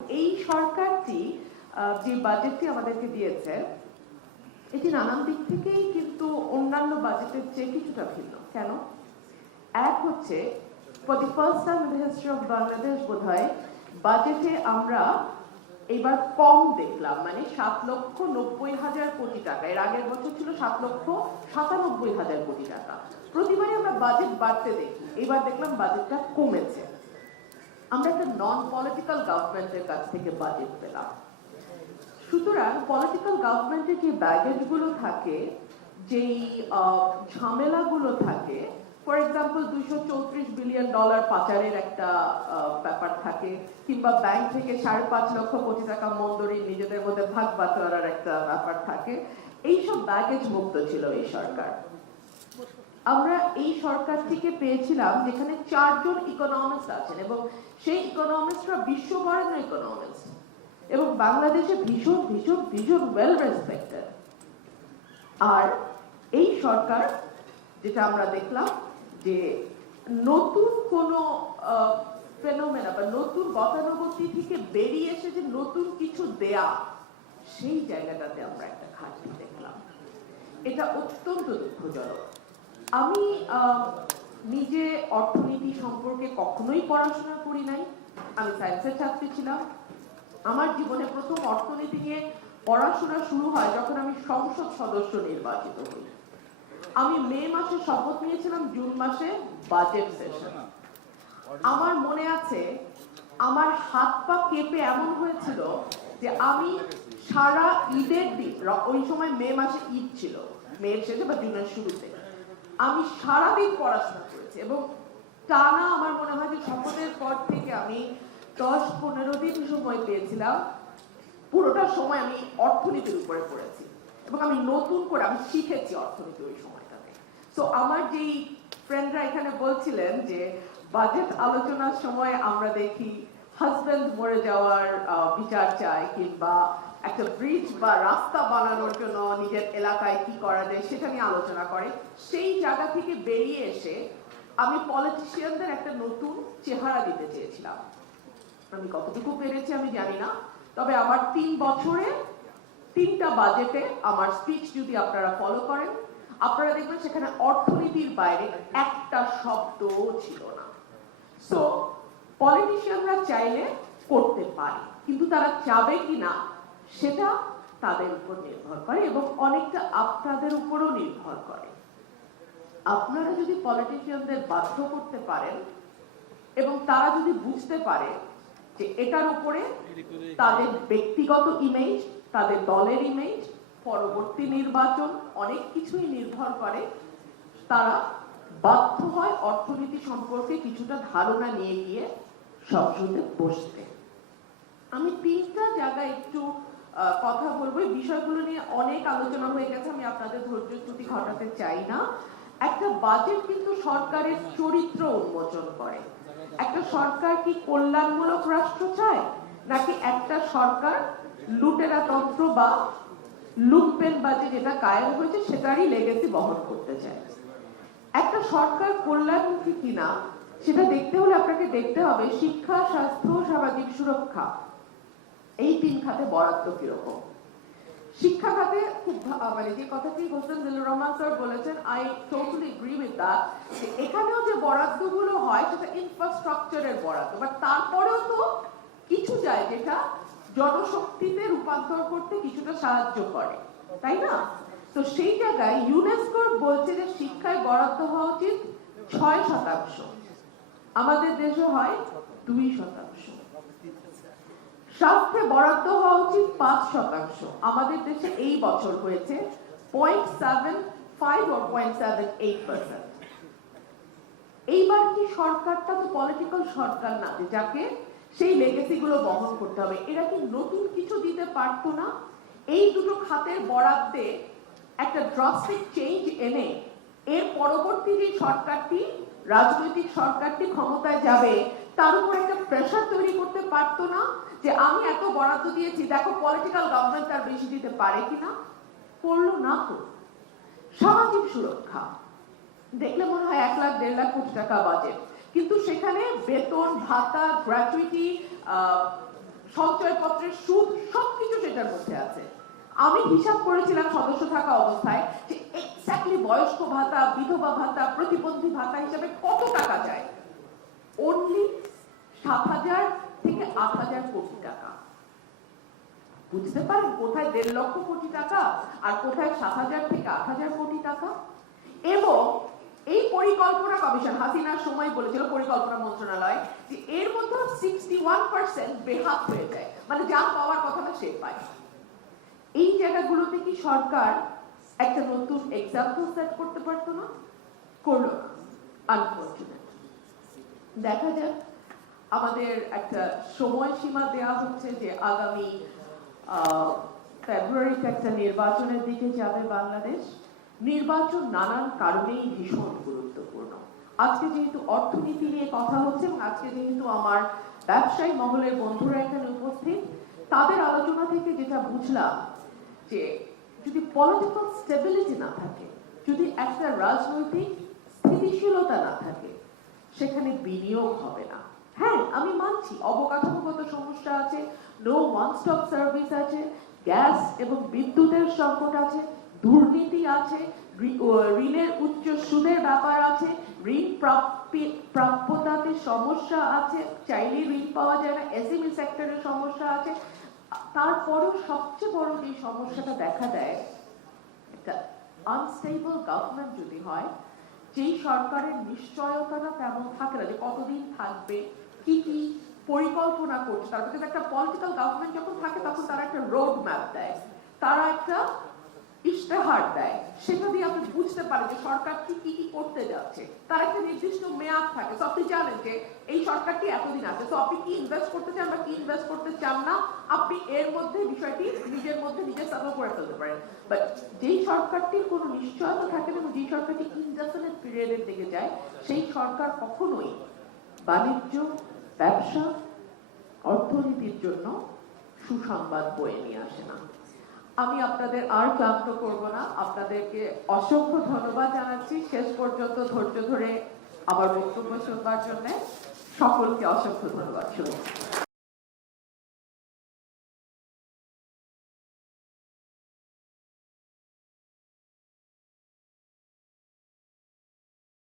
এই সরকারটি যে বাজেটটি আমাদেরকে দিয়েছে এটি নানান দিক থেকেই কিন্তু অন্যান্য বাজেটের চেয়ে কিছুটা ভিন্ন। কেন? এক হচ্ছে, for the first time in the history of Bangladesh বোধহয় বাজেটে আমরা এবার কম দেখলাম, মানে 7,90,000 কোটি টাকা। এর আগের বছর ছিল 7,97,000 কোটি টাকা। প্রতিবারই আমরা বাজেট বাড়তে দেখি, এবার দেখলাম বাজেটটা কমেছে। আমরা একটা নন পলিটিক্যাল গভর্নমেন্টের কাছ থেকে বাজেট পেলাম। সুতরাং পলিটিক্যাল গভর্নমেন্টের যে ব্যাগেজগুলো থাকে, যেই ঝামেলাগুলো থাকে, ফর এক্সাম্পল $234 বিলিয়ন পাচারের একটা ব্যাপার থাকে, কিংবা ব্যাংক থেকে 5.5 লক্ষ কোটি টাকা মন্দরি নিজেদের মধ্যে ভাগ বাটোয়ারার একটা ব্যাপার থাকে, এইসব ব্যাগেজ মুক্ত ছিল এই সরকার। আমরা এই সরকার থেকে পেয়েছিলাম যেখানে 4 জন ইকোনমিস্ট আছেন, এবং সেই ইকোনমিস্টরা বিশ্ববরেণ্য ইকোনমিস্ট, এবং বাংলাদেশে ভীষণ ভীষণ ভীষণ ওয়েল রেসপেক্টেড। আর এই সরকার যেটা আমরা দেখলাম যে নতুন কোনো ফেনোমেনা বা নতুন গতানুগতিক থেকে বেরিয়ে এসে যে নতুন কিছু দেয়া, সেই জায়গাটাতে আমরা একটা ঘাটতি দেখলাম। এটা অত্যন্ত দুঃখজনক। আমি নিজে অর্থনীতি সম্পর্কে কখনোই পড়াশোনা করি নাই, আমি সায়েন্সের ছাত্রী ছিলাম। আমার জীবনে প্রথম অর্থনীতি নিয়ে পড়াশোনা শুরু হয় যখন আমি সংসদ সদস্য নির্বাচিত হই। আমি মে মাসে শপথ নিয়েছিলাম, জুন মাসে বাজেট সেশন। আমার মনে আছে আমার হাত পা কেঁপে এমন হয়েছিল যে আমি সারা ঈদের দিন, ওই সময় মে মাসে ঈদ ছিল, মেয়ের শেষে বা জুনের শুরুতে, আমি সারাদিন পড়াশোনা করেছি, এবং টানা আমার মনে হয় যে শপথের পর থেকে আমি 10-15 দিন সময় পেয়েছিলাম। পুরোটা সময় আমি অর্থনীতির উপরে পড়েছি, এবং আমি নতুন করে আমি শিখেছি অর্থনীতি ওই সময়টাতে। তো আমার যেই ফ্রেন্ডরা এখানে বলছিলেন যে বাজেট আলোচনার সময় আমরা দেখি হাজবেন্ড মরে যাওয়ার বিচার চায়, কিংবা একটা ব্রিজ বা রাস্তা বানানোর জন্য নিজের এলাকায় কি করা যায় সেটা নিয়ে আলোচনা করে, সেই জায়গা থেকে বেরিয়ে এসে আমি পলিটিশিয়ানদের একটা নতুন চেহারা দিতে চেয়েছিলাম। আমি কতটুকু পেরেছি আমি জানি না, তবে আমার 3 বছরে 3টা বাজেটে আমার স্পিচ যদি আপনারা ফলো করেন, আপনারা দেখবেন সেখানে অর্থনীতির বাইরে একটা শব্দও ছিল না। সো পলিটিশিয়ানরা চাইলে করতে পারে, কিন্তু তারা চাবে কিনা সেটা তাদের উপর নির্ভর করে, এবং অনেকটা আপনাদের উপরও নির্ভর করে। আপনারা যদি পলিটিশিয়ানদের বাধ্য করতে পারেন, এবং তারা যদি বুঝতে পারে যে এটার উপরে তাদের ব্যক্তিগত ইমেজ, তাদের দলের ইমেজ, পরবর্তী নির্বাচন অনেক কিছুই নির্ভর করে, তারা বাধ্য হয় অর্থনীতি সম্পর্কে কিছুটা ধারণা নিয়ে গিয়ে সংসদে বসতে। আমি 3টা জায়গায় একটু কথা বলবো। এই বিষয়গুলো নিয়ে অনেক আলোচনা হয়ে গেছে, আমি আপনাদের ধৈর্য ত্রুটি ঘটাতে চাই না। একটা বাজেট কিন্তু সরকারের চরিত্র উন্মোচন করে। একটা সরকার কি কল্যাণমূলক রাষ্ট্র চায়, নাকি একটা সরকার লুটেরাতন্ত্র বা লুটপেনবাজি যেটা কায়েম হয়েছে সেটারই লেগেসি বহন করতে চায়? একটা সরকার কল্যাণমুখী কিনা সেটা দেখতে হলে আপনাকে দেখতে হবে শিক্ষা, স্বাস্থ্য, সামাজিক সুরক্ষা, এই 3 খাতে বরাদ্দ কিরকম। শিক্ষা খাতে খুব মানে যে কথাটি হোসেন জিল্লুর রহমান স্যার বলেছেন, I totally agree with that, যে এখানেও যে বরাদ্দগুলো হয় সেটা ইনফ্রাস্ট্রাকচারের বরাদ্দ, বাট তারপরেও তো কিছু যায় যেটা জনশক্তিতে রূপান্তর করতে কিছুটা সাহায্য করে, তাই না? তো সেই জায়গায় ইউনেস্কো বলছে যে শিক্ষায় বরাদ্দ হওয়া উচিত 6%, আমাদের দেশে হয় 2%। স্বাস্থ্যে বরাদ্দ হওয়া উচিত 5%, আমাদের দেশে এই বছর হয়েছে 0.75 or 0.78%। এইবার কি সরকারটা তো পলিটিক্যাল সরকার না, যাকে সেই লেগেসি গুলো বহন করতে হবে, এরা কি নতুন কিছু দিতে পারতো না? এই দুটো খাতের বরাদ্দে একটা ড্রাস্টিক চেঞ্জ এনে এর পরবর্তী যে সরকারটি, রাজনৈতিক সরকারটি ক্ষমতায় যাবে, তার উপর একটা প্রেশার তৈরি করতে পারতো না যে আমি এত বরাদ্দ দিয়েছি, দেখো পলিটিক্যাল গভর্নমেন্ট তার বেশি দিতে পারে কিনা? করলো না তো। সামাজিক সুরক্ষা দেখলে মনে হয় 1,00,000-1.5 লাখ কোটি টাকা বাজেট, কিন্তু সেখানে বেতন ভাতা, গ্র্যাচুইটি, এটার মধ্যে আছে। আমি হিসাব করেছিলাম সদস্য থাকা অবস্থায় যে এক্স্যাক্টলি বয়স্ক ভাতা, বিধবা ভাতা, প্রতিবন্ধী ভাতা হিসাবে কত টাকা যায়। অনলি 7,000 থেকে 8,000 কোটি টাকা। বুঝতে পারেন কোথায় 1.5 লক্ষ কোটি টাকা আর কোথায় 7,000 থেকে 8,000 কোটি টাকা। এবং এই পরিকল্পনা কমিশন হাসিনার সময় বলেছিল, পরিকল্পনা মন্ত্রণালয়, যে এর মধ্যে 61% বেহাত হয়ে যায়, মানে যা পাওয়ার কথা না সে পায়। এই জায়গাগুলোতে কি সরকার একটা নতুন এক্সাম্পল সেট করতে পারতো না? করলো না, আনফরচুনেট। দেখা যাক, আমাদের একটা সময়সীমা দেওয়া হচ্ছে যে আগামী ফেব্রুয়ারিতে একটা নির্বাচনের দিকে যাবে বাংলাদেশ। নির্বাচন নানান কারণেই ভীষণ গুরুত্বপূর্ণ। আজকে যেহেতু অর্থনীতি নিয়ে কথা হচ্ছে এবং আজকে যেহেতু আমার ব্যবসায়ী মহলের বন্ধুরা এখানে উপস্থিত, তাদের আলোচনা থেকে যেটা বুঝলাম যে যদি পলিটিক্যাল স্টেবিলিটি না থাকে, যদি একটা রাজনৈতিক স্থিতিশীলতা না থাকে, সেখানে বিনিয়োগ হবে না। হ্যাঁ, আমি মানছি অবকাঠামোগত সমস্যা আছে, নো ওয়ান স্টপ সার্ভিস আছে, গ্যাস এবং বিদ্যুতের সংকট আছে, দুর্নীতি আছে, ঋণের উচ্চ সুদের ব্যাপার আছে, ঋণ প্রাপ্যতাতে সমস্যা আছে, চাইলে ঋণ পাওয়া যায় না, এসএমই সেক্টরের সমস্যা আছে। তারপরও সবচেয়ে বড় যে সমস্যাটা দেখা দেয়, একটা আনস্টেবল গভর্নমেন্ট যদি হয়, যেই সরকারের নিশ্চয়তাটা তেমন থাকে না যে কতদিন থাকবে, কি কি পরিকল্পনা করছে। তার কাছে একটা পলিটিক্যাল গভর্নমেন্ট যখন থাকে তখন তারা একটা রোড ম্যাপ দেয়, তারা একটা ইশতেহার দেয়, সেটা দিয়ে আপনি বুঝতে পারেন যে সরকার কি কি করতে যাচ্ছে। তার একটা নির্দিষ্ট মেয়াদ থাকে, তো আপনি জানেন যে এই সরকারটি এতদিন আছে, তো আপনি কি ইনভেস্ট করতে চান বা কি ইনভেস্ট করতে চান না, আপনি এর মধ্যে বিষয়টি নিজের মধ্যে নিজে সেটেল করে ফেলতে পারেন। বাট যেই সরকারটির কোনো নিশ্চয়তা থাকে না এবং যেই সরকারটি ইনডেফিনিট পিরিয়ডের দিকে যায়, সেই সরকার কখনোই বাণিজ্য, ব্যবসা, অর্থনীতির জন্য সুসংবাদ বয়ে নিয়ে আসে না। আমি আপনাদের আর ক্লান্ত করব না, আপনাদেরকে অসংখ্য ধন্যবাদ জানাচ্ছি শেষ পর্যন্ত ধৈর্য ধরে আমার বক্তব্য শুনবার জন্য। সকলকে অসংখ্য ধন্যবাদ। শুভেচ্ছা।